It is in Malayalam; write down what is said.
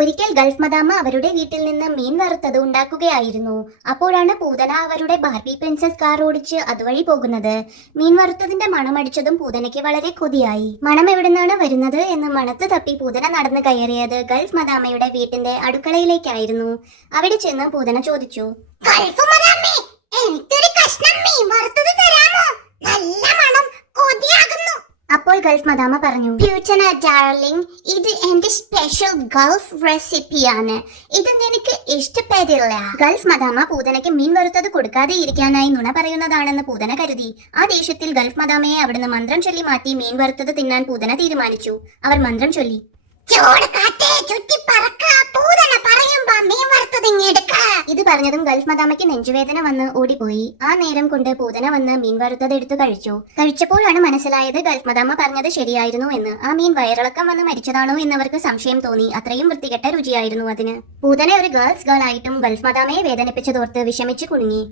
ഒരിക്കൽ ഗൾഫ് മദാമ അവരുടെ വീട്ടിൽ നിന്ന് മീൻ വറുത്തത് ഉണ്ടാക്കുകയായിരുന്നു. അപ്പോഴാണ് പൂതന അവരുടെ ബാർബി പ്രിൻസസ് കാർ ഓടിച്ച് അതുവഴി പോകുന്നത്. മീൻ വറുത്തതിന്റെ മണമടിച്ചതും പൂതനയ്ക്ക് വളരെ കൊതിയായി. മണം എവിടുന്നാണ് വരുന്നത് എന്ന് മണത്ത് തപ്പി പൂതന നടന്നു കയറിയത് ഗൾഫ് മദാമയുടെ വീട്ടിന്റെ അടുക്കളയിലേക്കായിരുന്നു. അവിടെ ചെന്ന് പൂതന ചോദിച്ചു ഗൾഫ് മദാമേ എനിക്കൊരു കഷ്ണം മീൻ വറുത്തത് തരാമോ നല്ല മണം കൊതിയാകുന്നു അപ്പോൾ ഗൾഫ് മദാമ പറഞ്ഞു. ഫ്യൂച്ചന ഡാർലിംഗ് ഇത് എന്റെ സ്പെഷ്യൽ ഗൾഫ് റെസിപ്പിയാണ് ഇത് നിനക്ക് ഇഷ്ടപ്പെടില്ല. ഗൾഫ് മദാമ പൂതനയ്ക്ക് മീൻ വറുത്തത് കൊടുക്കാതെ ഇരിക്കാനായി നുണ പറയുന്നതാണെന്ന് പൂതന കരുതി. ആ ദേഷ്യത്തിൽ ഗൾഫ് മദാമയെ അവിടുന്ന് മന്ത്രം ചൊല്ലി മാറ്റി മീൻ വറുത്തത് തിന്നാൻ പൂതന തീരുമാനിച്ചു. അവർ മന്ത്രം ചൊല്ലി. ഇത് പറഞ്ഞതും ഗൾഫ് മദാമയ്ക്ക് നെഞ്ചുവേദന വന്ന് ഓടിപ്പോയി. ആ നേരം കൊണ്ട് പൂതന വന്ന് മീൻ വറുത്തത് എടുത്തു കഴിച്ചു. കഴിച്ചപ്പോഴാണ് മനസ്സിലായത് ഗൾഫ് മദാമ പറഞ്ഞത് ശരിയായിരുന്നു എന്ന്. ആ മീൻ വയറിളക്കം വന്ന് മരിച്ചതാണോ എന്നവർക്ക് സംശയം തോന്നി. അത്രയും വൃത്തികെട്ട രുചിയായിരുന്നു അതിന്. പൂതന ഒരു ഗേൾസ് ഗേൾ ആയിട്ടും ഗൾഫ് മദാമയെ വേദനിപ്പിച്ചതോർത്ത് വിഷമിച്ചു കുടുങ്ങി.